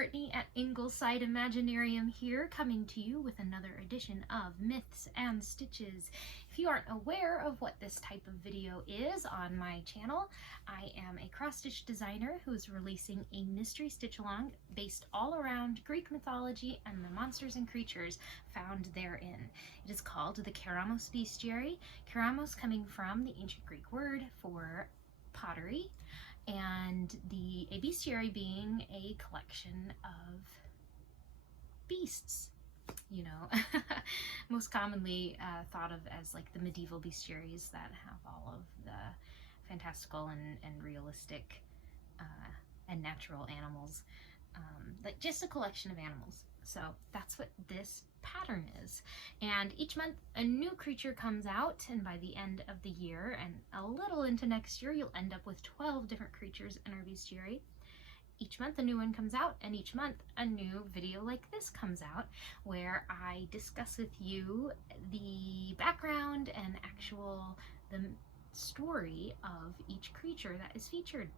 Brittany at Ingleside Imaginarium here, coming to you with another edition of Myths and Stitches. If you aren't aware of what this type of video is on my channel, I am a cross-stitch designer who is releasing a mystery stitch-along based all around Greek mythology and the monsters and creatures found therein. It is called the Keramos Bestiary, Keramos coming from the ancient Greek word for pottery, and a bestiary being a collection of beasts, you know, most commonly thought of as like the medieval bestiaries that have all of the fantastical and realistic and natural animals, like just a collection of animals. So that's what this pattern is. And each month a new creature comes out, and by the end of the year and a little into next year, you'll end up with 12 different creatures in our bestiary. Each month a new one comes out, and each month a new video like this comes out where I discuss with you the background and the story of each creature that is featured.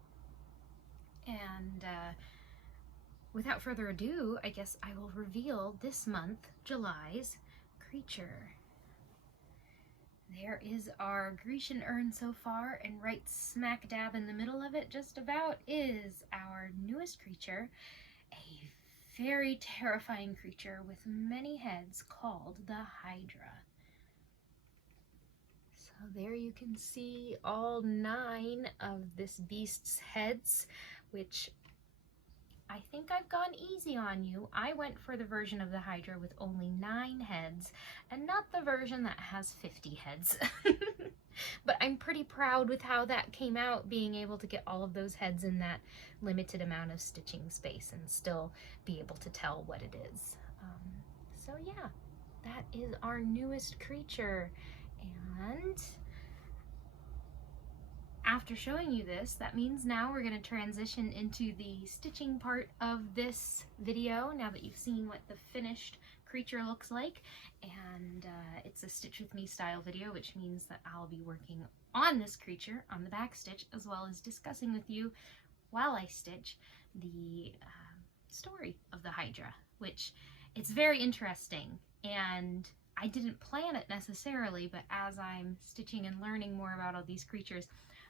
And without further ado, I guess I will reveal this month, July's creature. There is our Grecian urn so far, and right smack dab in the middle of it, just about, is our newest creature, a very terrifying creature with many heads called the Hydra. So there you can see all 9 of this beast's heads, which I think I've gone easy on you. I went for the version of the Hydra with only 9 heads and not the version that has 50 heads. But I'm pretty proud with how that came out, being able to get all of those heads in that limited amount of stitching space and still be able to tell what it is. So yeah, that is our newest creature. And after showing you this, that means now we're going to transition into the stitching part of this video, now that you've seen what the finished creature looks like. And it's a stitch with me style video, which means that I'll be working on this creature on the back stitch, as well as discussing with you while I stitch the story of the Hydra, which it's very interesting. And I didn't plan it necessarily, but as I'm stitching and learning more about all these creatures,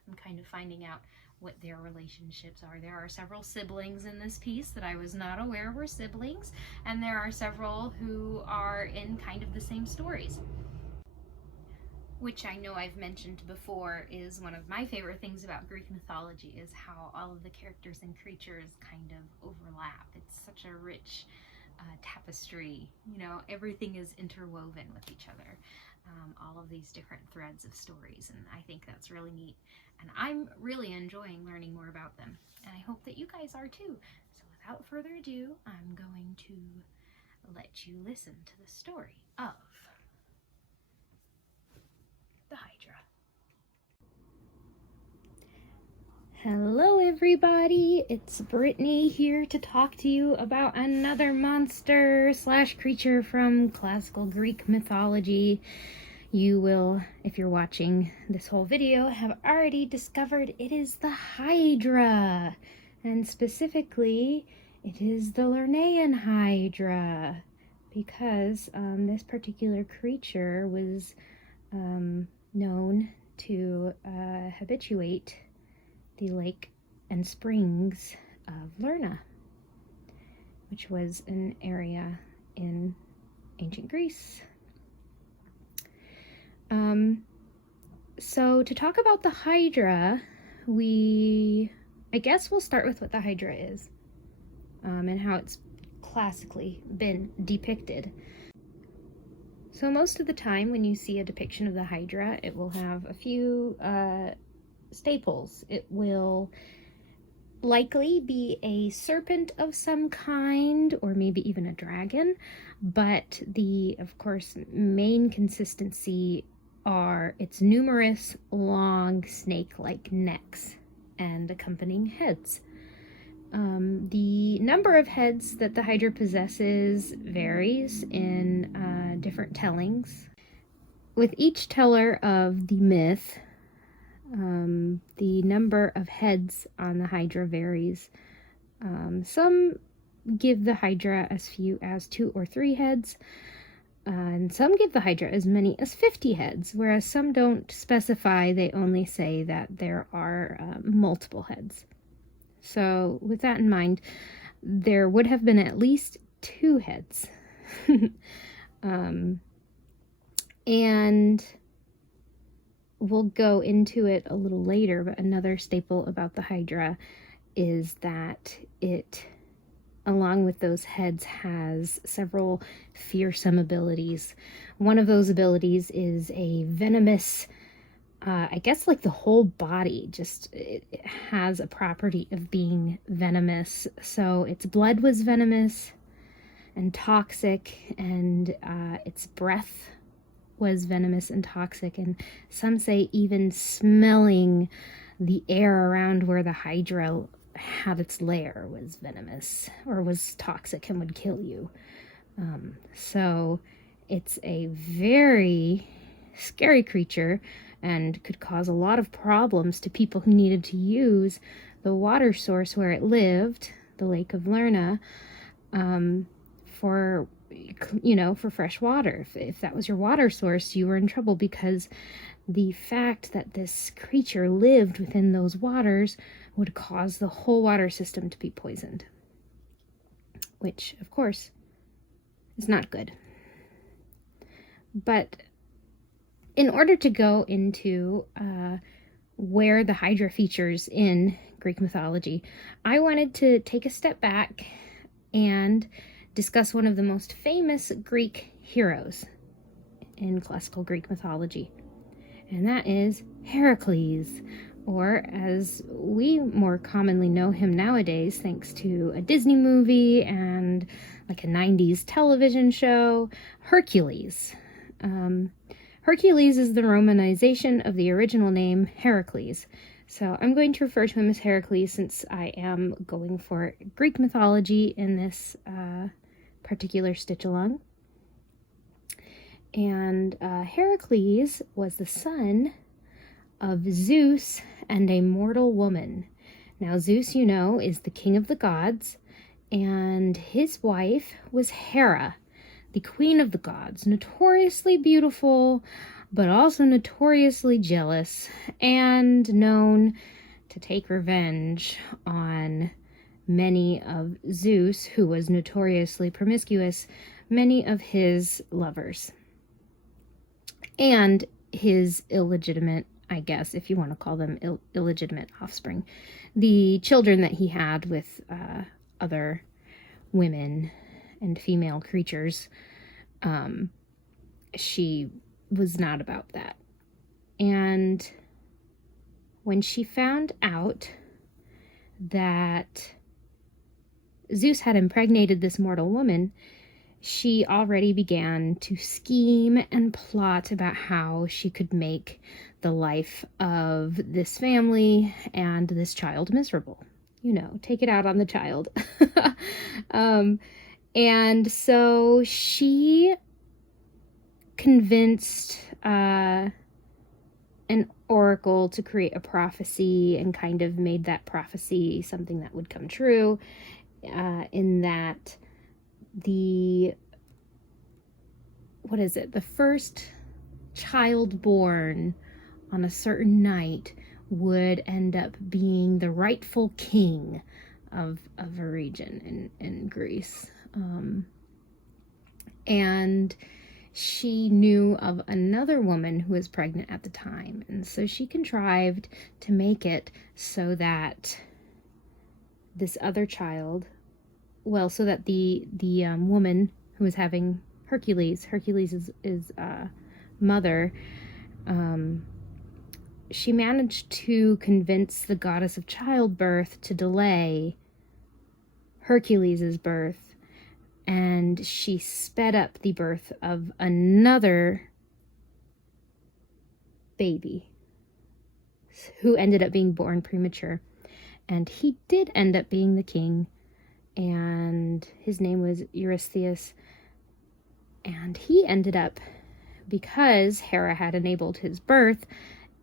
I'm kind of finding out what their relationships are. There are several siblings in this piece that I was not aware were siblings, and there are several who are in kind of the same stories, which I know I've mentioned before is one of my favorite things about Greek mythology, is how all of the characters and creatures kind of overlap. It's such a rich tapestry, you know, everything is interwoven with each other. All of these different threads of stories, and I think that's really neat, and I'm really enjoying learning more about them, and I hope that you guys are too. So without further ado, I'm going to let you listen to the story of the Hydra. Hello everybody, it's Brittany here to talk to you about another monster slash creature from classical Greek mythology. You will, if you're watching this whole video, have already discovered it is the Hydra, and specifically it is the Lernaean Hydra, because this particular creature was known to habituate the lake and springs of Lerna, which was an area in ancient Greece. So to talk about the Hydra, I guess we'll start with what the Hydra is, and how it's classically been depicted. So most of the time when you see a depiction of the Hydra, it will have a few staples. It will likely be a serpent of some kind, or maybe even a dragon, but the, of course, main consistency are its numerous long snake-like necks and accompanying heads. The number of heads that the Hydra possesses varies in different tellings. With each teller of the myth, the number of heads on the Hydra varies. Some give the Hydra as few as 2 or 3 heads, and some give the Hydra as many as 50 heads, whereas some don't specify. They only say that there are multiple heads. So with that in mind, there would have been at least 2 heads. And we'll go into it a little later, but another staple about the Hydra is that it, along with those heads, has several fearsome abilities. One of those abilities is a venomous, I guess like the whole body, just it has a property of being venomous. So its blood was venomous and toxic, and its breath was venomous and toxic, and some say even smelling the air around where the Hydra had its lair was venomous or was toxic and would kill you. So it's a very scary creature and could cause a lot of problems to people who needed to use the water source where it lived, the Lake of Lerna, for fresh water. If that was your water source, you were in trouble, because the fact that this creature lived within those waters would cause the whole water system to be poisoned, which, of course, is not good. But in order to go into where the Hydra features in Greek mythology, I wanted to take a step back and discuss one of the most famous Greek heroes in classical Greek mythology, and that is Heracles, or as we more commonly know him nowadays, thanks to a Disney movie and like a 90s television show, Hercules. Hercules is the Romanization of the original name Heracles. So I'm going to refer to him as Heracles since I am going for Greek mythology in this particular stitch along. And Heracles was the son of Zeus and a mortal woman. Now Zeus, you know, is the king of the gods, and his wife was Hera, the queen of the gods, notoriously beautiful, but also notoriously jealous, and known to take revenge on many of Zeus, who was notoriously promiscuous, many of his lovers, and his illegitimate, I guess, if you want to call them illegitimate offspring, the children that he had with other women and female creatures. She was not about that. And when she found out that Zeus had impregnated this mortal woman, she already began to scheme and plot about how she could make the life of this family and this child miserable. You know, take it out on the child. And so she convinced an oracle to create a prophecy, and kind of made that prophecy something that would come true, in that the first child born on a certain night would end up being the rightful king of a region in Greece. And she knew of another woman who was pregnant at the time, and so she contrived to make it so that this other child, so that the woman who was having Hercules' mother, she managed to convince the goddess of childbirth to delay Hercules' birth, and she sped up the birth of another baby who ended up being born premature. And he did end up being the king, and his name was Eurystheus. And he ended up, because Hera had enabled his birth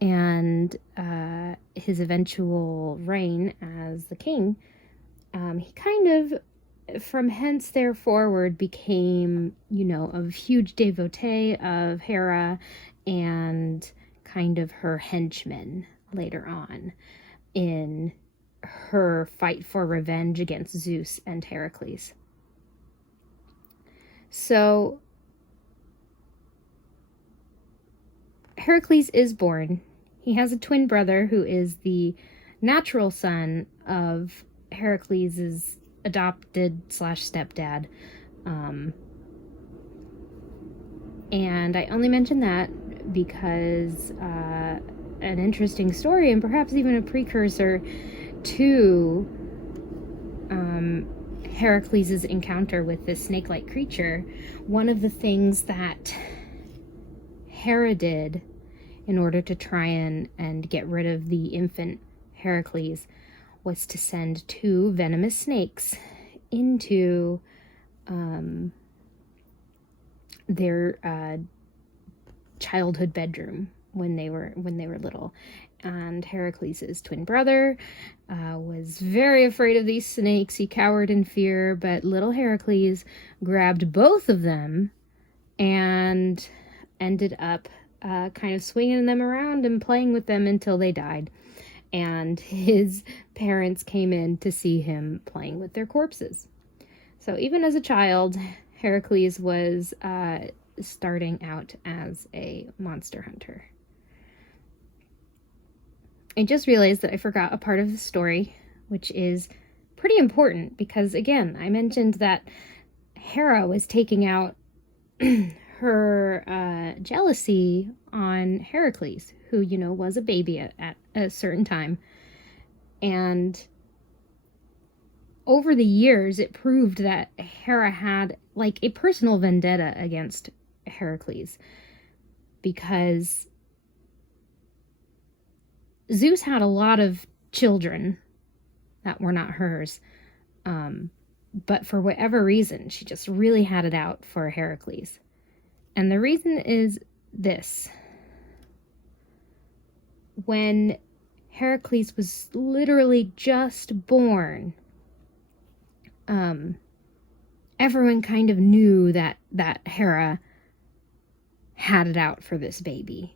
and his eventual reign as the king, he kind of from hence there forward became, a huge devotee of Hera and kind of her henchman later on in her fight for revenge against Zeus and Heracles. So Heracles is born. He has a twin brother who is the natural son of Heracles' adopted / stepdad. And I only mention that because an interesting story, and perhaps even a precursor to Heracles' encounter with this snake-like creature, one of the things that Hera did in order to try and get rid of the infant Heracles was to send 2 venomous snakes into their childhood bedroom when they were little. And Heracles' twin brother was very afraid of these snakes. He cowered in fear, but little Heracles grabbed both of them and ended up kind of swinging them around and playing with them until they died. And his parents came in to see him playing with their corpses. So even as a child, Heracles was starting out as a monster hunter. I just realized that I forgot a part of the story, which is pretty important because, again, I mentioned that Hera was taking out her jealousy on Heracles, who, was a baby at a certain time. And over the years, it proved that Hera had, like, a personal vendetta against Heracles because Zeus had a lot of children that were not hers, but for whatever reason, she just really had it out for Heracles. And the reason is this. When Heracles was literally just born, everyone kind of knew that Hera had it out for this baby.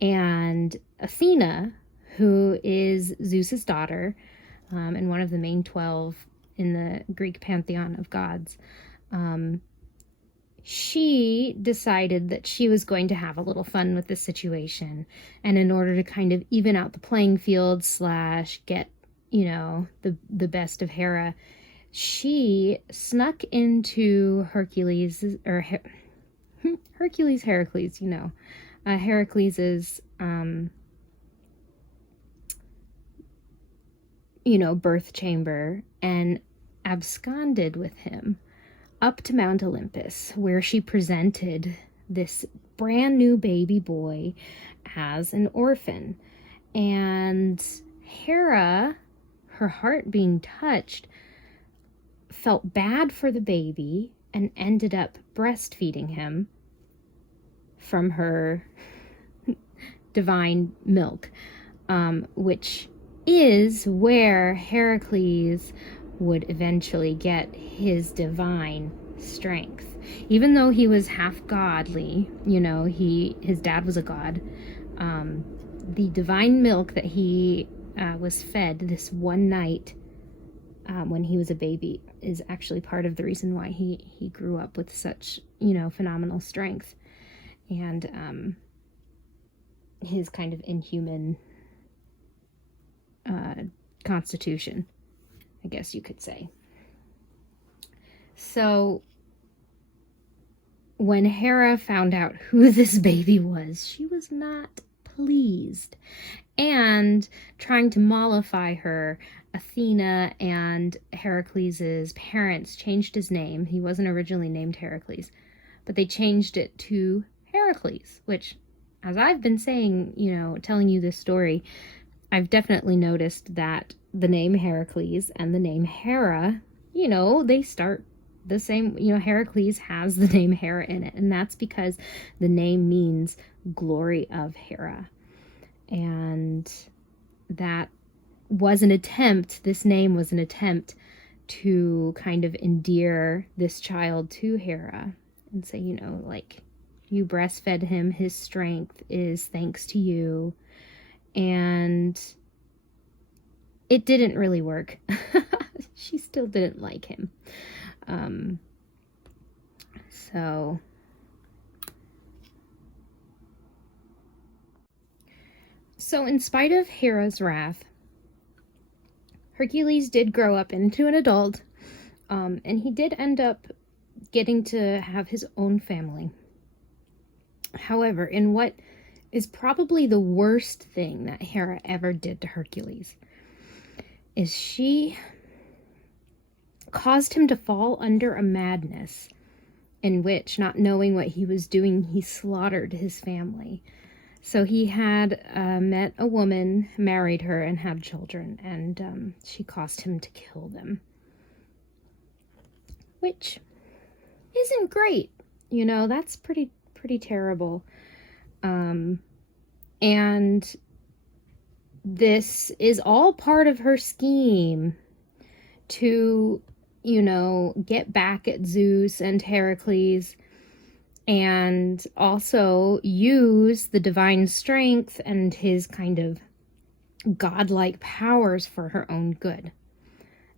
And Athena, who is Zeus's daughter, and one of the main 12 in the Greek pantheon of gods, she decided that she was going to have a little fun with this situation. And in order to kind of even out the playing field / get, the best of Hera, she snuck into Heracles' birth chamber and absconded with him up to Mount Olympus, where she presented this brand new baby boy as an orphan. And Hera, her heart being touched, felt bad for the baby and ended up breastfeeding him from her divine milk, which is where Heracles would eventually get his divine strength. Even though he was half godly, his dad was a god, the divine milk that he was fed this one night when he was a baby is actually part of the reason why he grew up with such, phenomenal strength and his kind of inhuman constitution, I guess you could say. So when Hera found out who this baby was, she was not pleased. And trying to mollify her, Athena and Heracles' parents changed his name. He wasn't originally named Heracles, but they changed it to Heracles, which, as I've been saying, telling you this story, I've definitely noticed that the name Heracles and the name Hera, they start the same. Heracles has the name Hera in it, and that's because the name means glory of Hera. And that was an attempt, this name was an attempt to kind of endear this child to Hera and say, you know, like, you breastfed him, his strength is thanks to you. And it didn't really work. She still didn't like him. So in spite of Hera's wrath, Hercules did grow up into an adult, and he did end up getting to have his own family. However, in what is probably the worst thing that Hera ever did to Hercules, is she caused him to fall under a madness in which, not knowing what he was doing, he slaughtered his family. So he had met a woman, married her, and had children, and she caused him to kill them. Which isn't great, you know, that's pretty terrible. And this is all part of her scheme to, you know, get back at Zeus and Heracles, and also use the divine strength and his kind of godlike powers for her own good.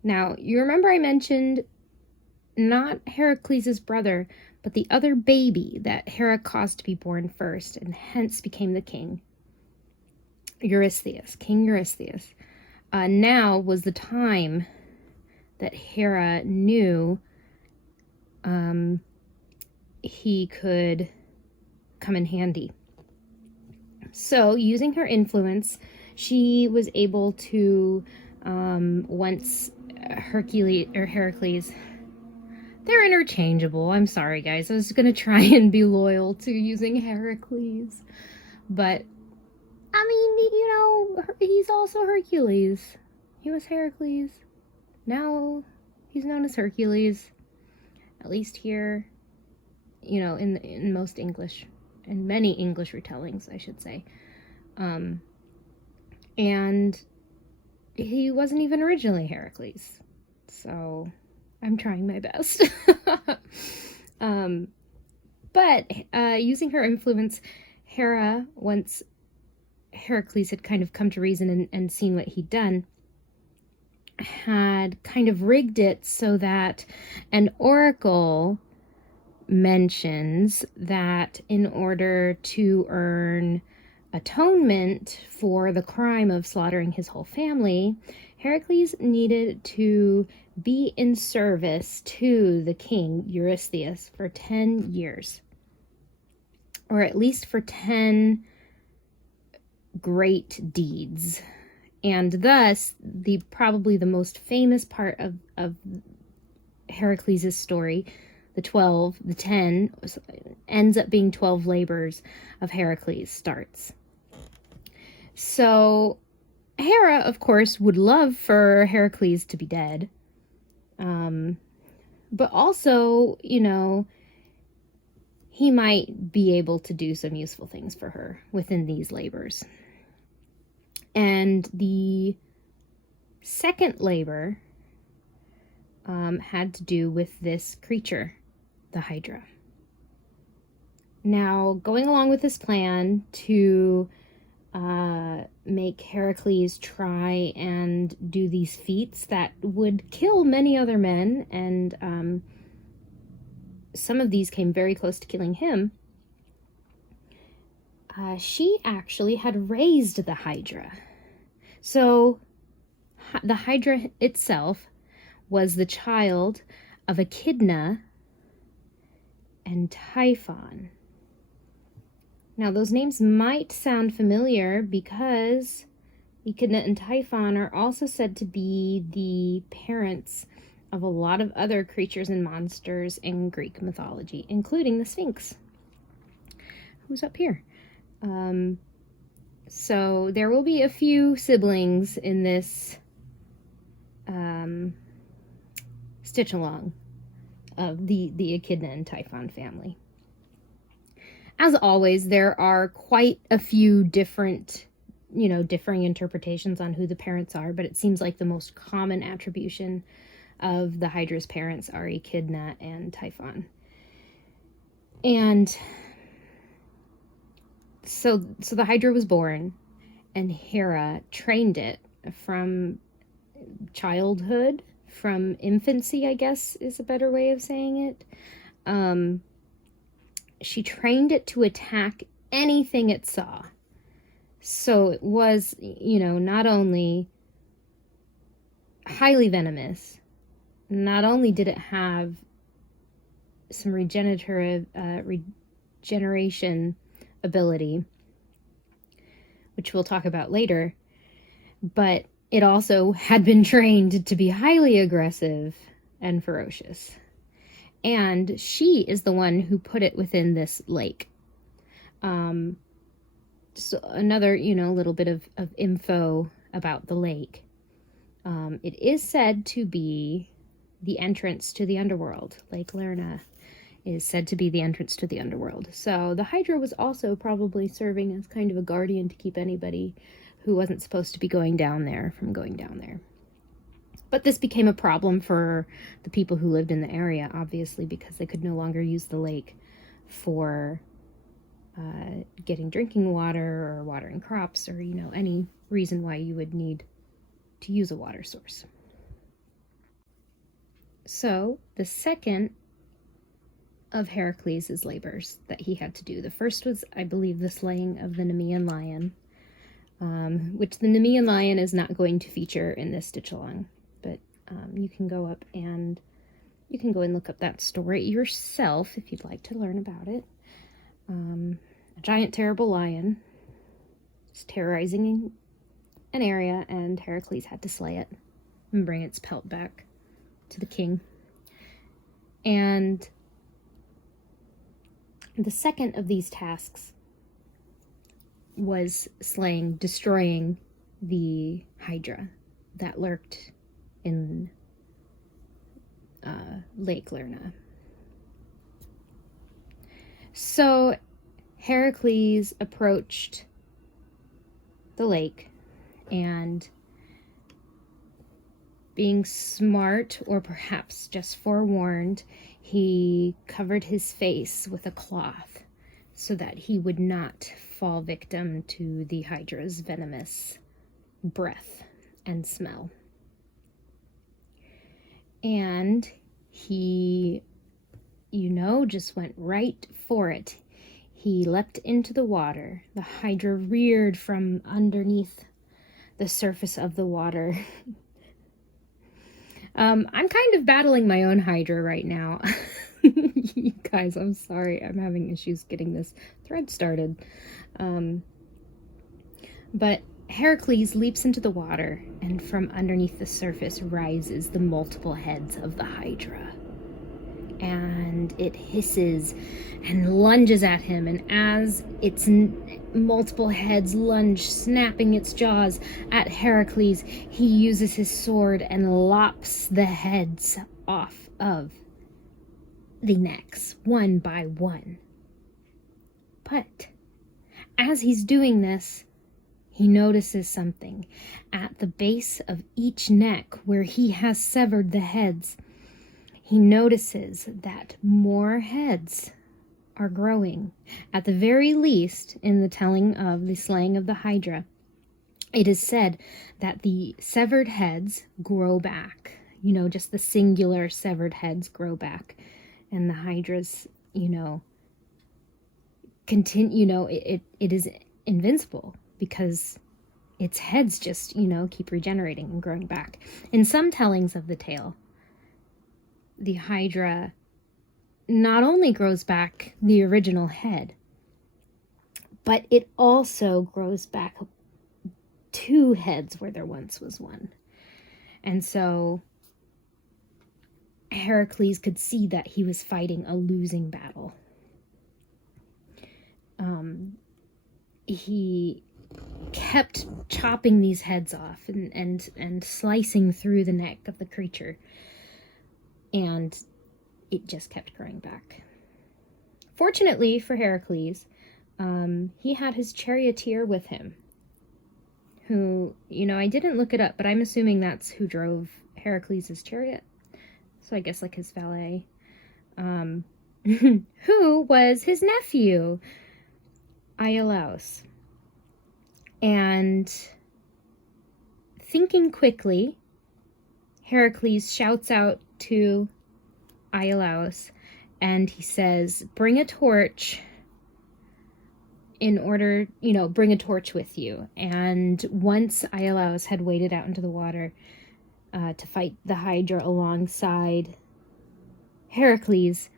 Now, you remember I mentioned not Heracles' brother, but the other baby that Hera caused to be born first, and hence became the king. Eurystheus, King Eurystheus. Now was the time that Hera knew he could come in handy. So, using her influence, she was able to, once Heracles, they're interchangeable. I'm sorry, guys. I was going to try and be loyal to using Heracles. But, I mean, you know, he's also Hercules. He was Heracles. Now, he's known as Hercules. At least here, you know, in most English, in many English retellings, I should say. And he wasn't even originally Heracles. So, I'm trying my best. But using her influence, Hera, once Heracles had kind of come to reason and seen what he'd done, had kind of rigged it so that an oracle mentions that in order to earn atonement for the crime of slaughtering his whole family, Heracles needed to be in service to the king Eurystheus for 10 years. Or at least for 10 great deeds. And thus, probably the most famous part of Heracles' story, the 10, ends up being 12 labors of Heracles starts. So, Hera, of course, would love for Heracles to be dead. But also, you know, he might be able to do some useful things for her within these labors. And the second labor had to do with this creature, the Hydra. Now, going along with this plan to make Heracles try and do these feats that would kill many other men, and some of these came very close to killing him, she actually had raised the Hydra. So the Hydra itself was the child of Echidna and Typhon. Now, those names might sound familiar because Echidna and Typhon are also said to be the parents of a lot of other creatures and monsters in Greek mythology, including the Sphinx, who's up here. So there will be a few siblings in this stitch along of the Echidna and Typhon family. As always, there are quite a few different, differing interpretations on who the parents are, but it seems like the most common attribution of the Hydra's parents are Echidna and Typhon. And so the Hydra was born, and Hera trained it from childhood, from infancy, I guess is a better way of saying it. She trained it to attack anything it saw. So it was, not only highly venomous, not only did it have some regeneration ability, which we'll talk about later, but it also had been trained to be highly aggressive and ferocious. And she is the one who put it within this lake. So another, little bit of info about the lake. It is said to be the entrance to the underworld. Lake Lerna is said to be the entrance to the underworld. So the Hydra was also probably serving as kind of a guardian to keep anybody who wasn't supposed to be going down there from going down there. But this became a problem for the people who lived in the area, obviously, because they could no longer use the lake for getting drinking water or watering crops or, any reason why you would need to use a water source. So the second of Heracles' labors that he had to do, the first was, I believe, the slaying of the Nemean lion, which the Nemean lion is not going to feature in this stitch along, but you can go and look up that story yourself if you'd like to learn about it. A giant, terrible lion was terrorizing an area, and Heracles had to slay it and bring its pelt back to the king. And the second of these tasks was destroying the Hydra that lurked in Lake Lerna. So Heracles approached the lake, and being smart, or perhaps just forewarned, he covered his face with a cloth so that he would not fall victim to the Hydra's venomous breath and smell. And he, just went right for it. He leapt into the water. The Hydra reared from underneath the surface of the water. I'm kind of battling my own Hydra right now. You guys, I'm sorry. I'm having issues getting this thread started. But Heracles leaps into the water, and from underneath the surface rises the multiple heads of the Hydra. And it hisses and lunges at him, and as its multiple heads lunge, snapping its jaws at Heracles, he uses his sword and lops the heads off of the necks, one by one. But as he's doing this, he notices something. At the base of each neck, where he has severed the heads, he notices that more heads are growing. At the very least, in the telling of the slaying of the Hydra, it is said that the severed heads grow back. Just the singular severed heads grow back. And the Hydra's, continue, it is invincible because its heads just, keep regenerating and growing back. In some tellings of the tale, the Hydra not only grows back the original head, but it also grows back 2 heads where there once was one. And so Heracles could see that he was fighting a losing battle. He kept chopping these heads off and slicing through the neck of the creature, and it just kept growing back. Fortunately for Heracles, he had his charioteer with him, who, I didn't look it up, but I'm assuming that's who drove Heracles' chariot. so I guess like his valet, who was his nephew, Iolaus. And thinking quickly, Heracles shouts out to Iolaus, and he says, bring a torch bring a torch with you. And once Iolaus had waded out into the water to fight the Hydra alongside Heracles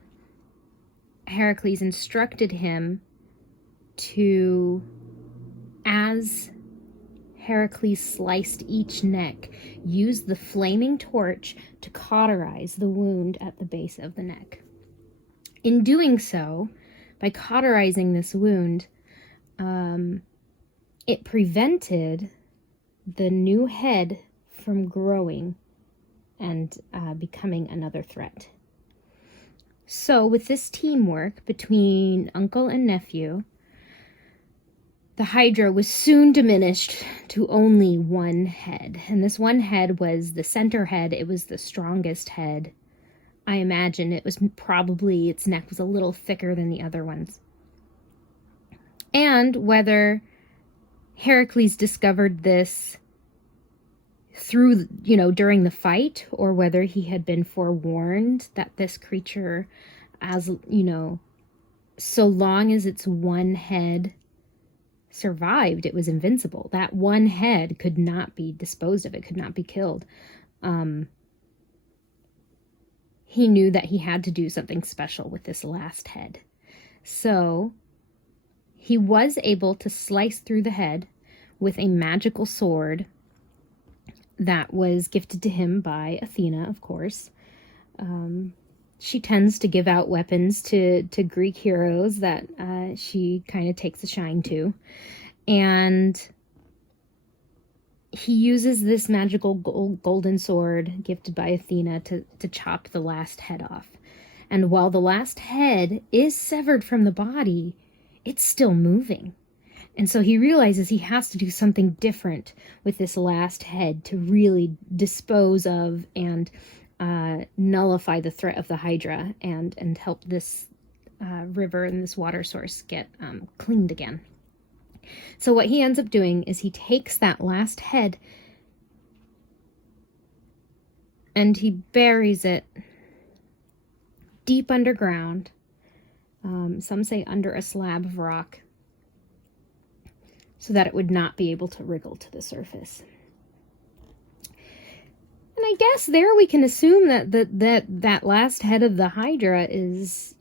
instructed him to, as Heracles sliced each neck, use the flaming torch to cauterize the wound at the base of the neck. In doing so, by cauterizing this wound, it prevented the new head from growing and becoming another threat. So with this teamwork between uncle and nephew, the Hydra was soon diminished to only one head. And this one head was the center head. It was the strongest head. I imagine it was probably, its neck was a little thicker than the other ones. And whether Heracles discovered this through, during the fight, or whether he had been forewarned that this creature, as, so long as its one head survived, it was invincible. That one head could not be disposed of. It could not be killed. He knew that he had to do something special with this last head. So he was able to slice through the head with a magical sword that was gifted to him by Athena, of course. She tends to give out weapons to Greek heroes that she kind of takes a shine to. And he uses this magical golden sword gifted by Athena to chop the last head off. And while the last head is severed from the body, it's still moving. And so he realizes he has to do something different with this last head to really dispose of and nullify the threat of the Hydra and help this river and this water source get cleaned again. So what he ends up doing is he takes that last head and he buries it deep underground. Some say under a slab of rock, so that it would not be able to wriggle to the surface. And I guess there we can assume that last head of the Hydra is,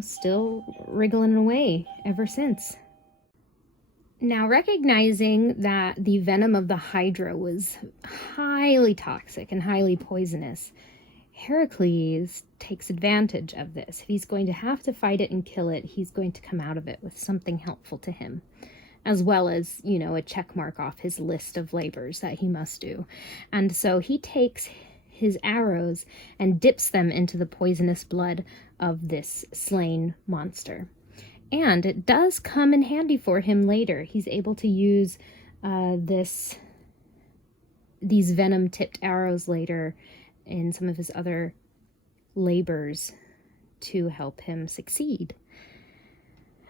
still wriggling away ever since. Now, recognizing that the venom of the Hydra was highly toxic and highly poisonous, Heracles takes advantage of this. If he's going to have to fight it and kill it, he's going to come out of it with something helpful to him, as well as, a check mark off his list of labors that he must do. And so he takes his arrows and dips them into the poisonous blood of this slain monster. And it does come in handy for him later. He's able to use these venom-tipped arrows later in some of his other labors to help him succeed.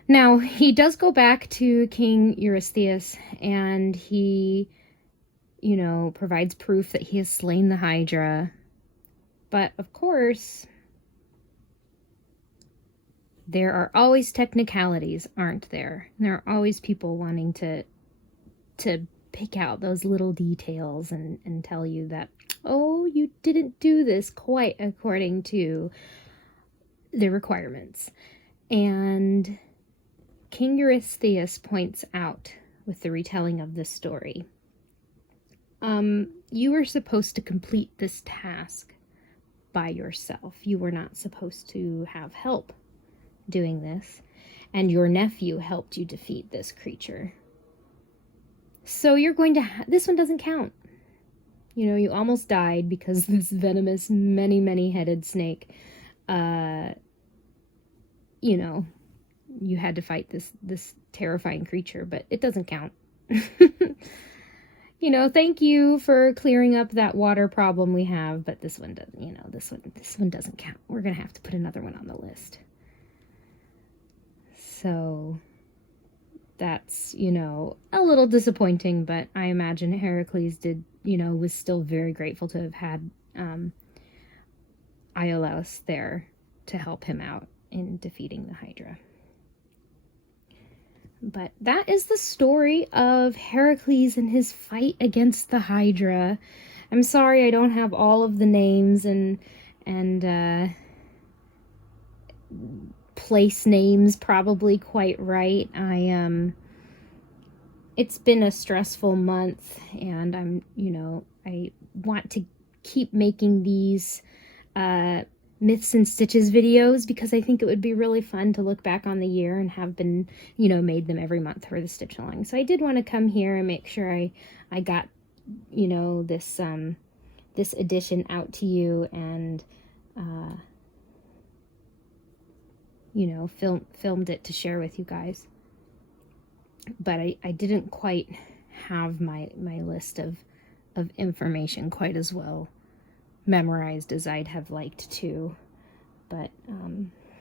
Now, he does go back to King Eurystheus, and he, provides proof that he has slain the Hydra. But, of course, there are always technicalities, aren't there? There are always people wanting to pick out those little details and tell you that, oh, you didn't do this quite according to the requirements. And King Eurystheus points out with the retelling of this story, you were supposed to complete this task by yourself. You were not supposed to have help doing this, and your nephew helped you defeat this creature. So you're going to this one doesn't count. You almost died because this venomous, many-headed snake, you had to fight this terrifying creature, but it doesn't count. you know, thank you for clearing up that water problem we have, but this one doesn't, you know, this one doesn't count. We're gonna have to put another one on the list. So that's, you know, a little disappointing, but I imagine Heracles was still very grateful to have had Iolaus there to help him out in defeating the Hydra. But that is the story of Heracles and his fight against the Hydra. I'm sorry I don't have all of the names and place names probably quite right. It's been a stressful month, and I want to keep making these Myths and Stitches videos because I think it would be really fun to look back on the year and have been, made them every month for the stitch along. So I did want to come here and make sure I got, this edition out to you and, filmed it to share with you guys. But I didn't quite have my list of information quite as well memorized as I'd have liked to, but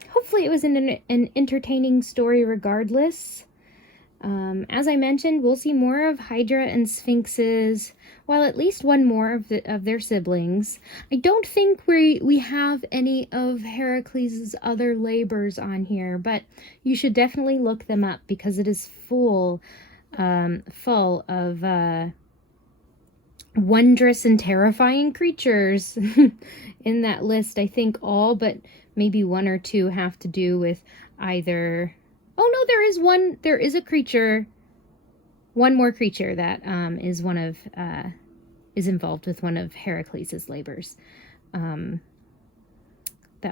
hopefully it was an entertaining story regardless. As I mentioned, we'll see more of Hydra and Sphinxes, well, at least one more of their siblings. I don't think we have any of Heracles' other labors on here, but you should definitely look them up because it is full of wondrous and terrifying creatures in that list. I think all but maybe one or two have to do with either... Oh no, there is a creature, one more creature that is involved with one of Heracles' labors that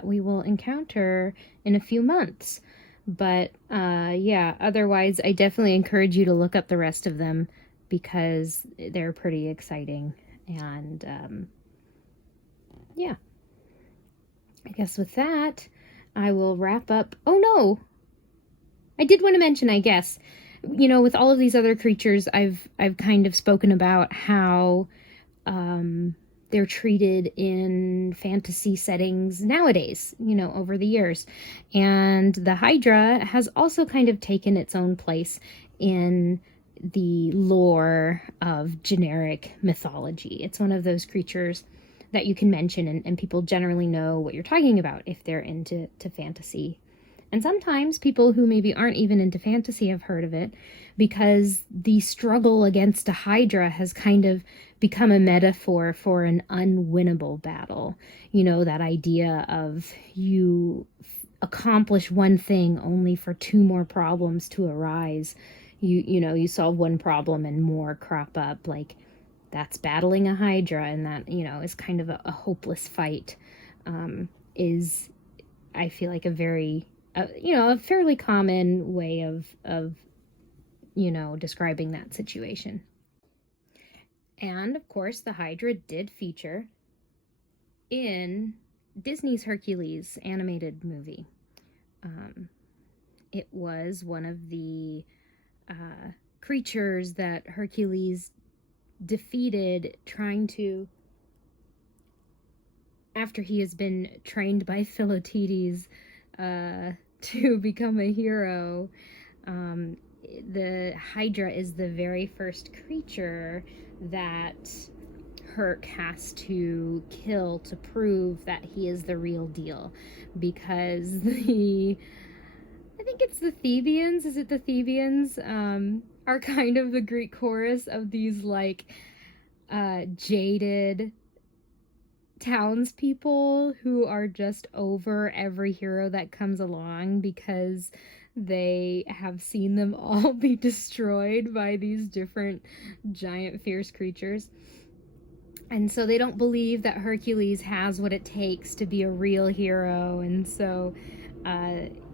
we will encounter in a few months. But yeah, otherwise I definitely encourage you to look up the rest of them because they're pretty exciting. And yeah, I guess with that, I will wrap up. Oh no, I did want to mention, I guess, with all of these other creatures, I've kind of spoken about how they're treated in fantasy settings nowadays, over the years. And the Hydra has also kind of taken its own place in the lore of generic mythology. It's one of those creatures that you can mention and people generally know what you're talking about if they're into fantasy. And sometimes people who maybe aren't even into fantasy have heard of it because the struggle against a Hydra has kind of become a metaphor for an unwinnable battle. That idea of you accomplish one thing only for two more problems to arise. You solve one problem and more crop up. Like, that's battling a Hydra, and that, is kind of a hopeless fight. Is, I feel like, a very... a fairly common way of describing that situation. And, of course, the Hydra did feature in Disney's Hercules animated movie. It was one of the creatures that Hercules defeated after he has been trained by Philoctetes to become a hero. The Hydra is the very first creature that Herc has to kill to prove that he is the real deal, because I think it's the Thebians. Is it the Thebians? Are kind of the Greek chorus of these jaded townspeople who are just over every hero that comes along because they have seen them all be destroyed by these different giant fierce creatures. And so they don't believe that Hercules has what it takes to be a real hero. And so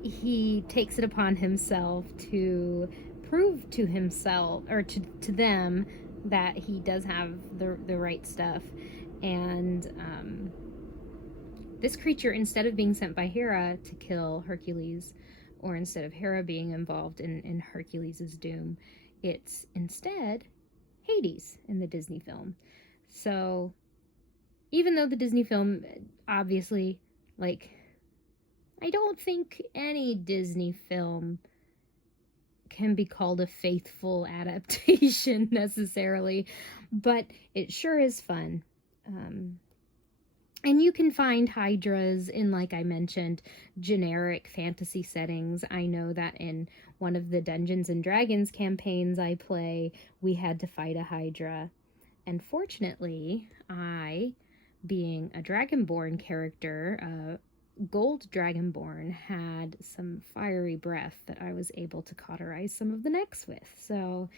he takes it upon himself to prove to himself, or to them, that he does have the right stuff. And this creature, instead of being sent by Hera to kill Hercules, or instead of Hera being involved in Hercules' doom, it's instead Hades in the Disney film. So even though the Disney film, obviously, like, I don't think any Disney film can be called a faithful adaptation necessarily, but it sure is fun. And you can find Hydras in, like I mentioned, generic fantasy settings. I know that in one of the Dungeons and Dragons campaigns I play, we had to fight a Hydra. And fortunately, I, being a Dragonborn character, Gold Dragonborn, had some fiery breath that I was able to cauterize some of the necks with. So,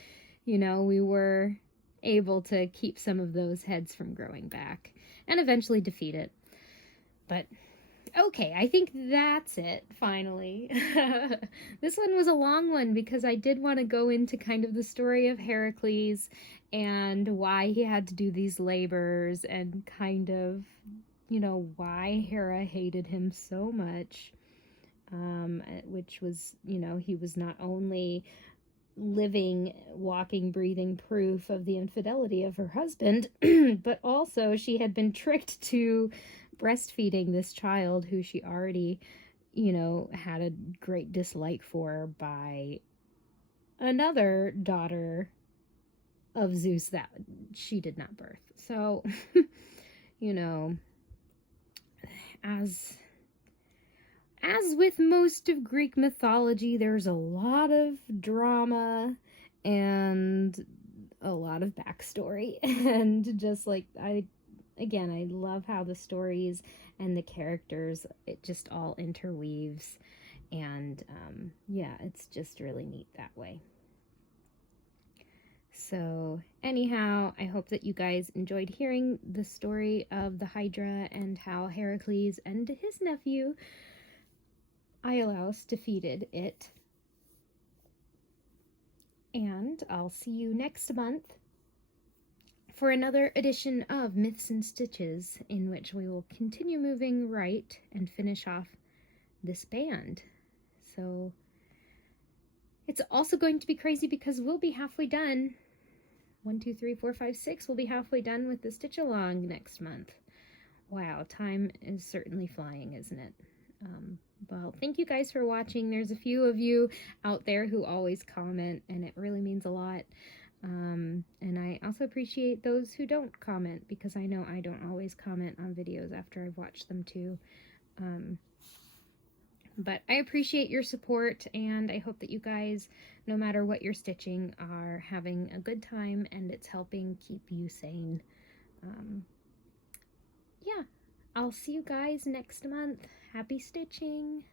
you know, we were able to keep some of those heads from growing back and eventually defeat it. But okay, I think that's it, finally. This one was a long one because I did want to go into kind of the story of Heracles and why he had to do these labors and kind of, you know, why Hera hated him so much, which was, you know, he was not only living, walking, breathing proof of the infidelity of her husband, but also she had been tricked to breastfeeding this child who she already, you know, had a great dislike for by another daughter of Zeus that she did not birth. So, you know, as with most of Greek mythology, there's a lot of drama and a lot of backstory. And just like, I love how the stories and the characters, it just all interweaves. And yeah, it's just really neat that way. So anyhow, I hope that you guys enjoyed hearing the story of the Hydra and how Heracles and his nephew Iolaus defeated it. And I'll see you next month for another edition of Myths and Stitches, in which we will continue moving right and finish off this band. So it's also going to be crazy because we'll be halfway done. 1, 2, 3, 4, 5, 6. We'll be halfway done with the Stitch Along next month. Wow, time is certainly flying, isn't it? Well, thank you guys for watching. There's a few of you out there who always comment, and it really means a lot. And I also appreciate those who don't comment, because I know I don't always comment on videos after I've watched them too. But I appreciate your support, and I hope that you guys, no matter what you're stitching, are having a good time and it's helping keep you sane. Yeah, I'll see you guys next month. Happy stitching!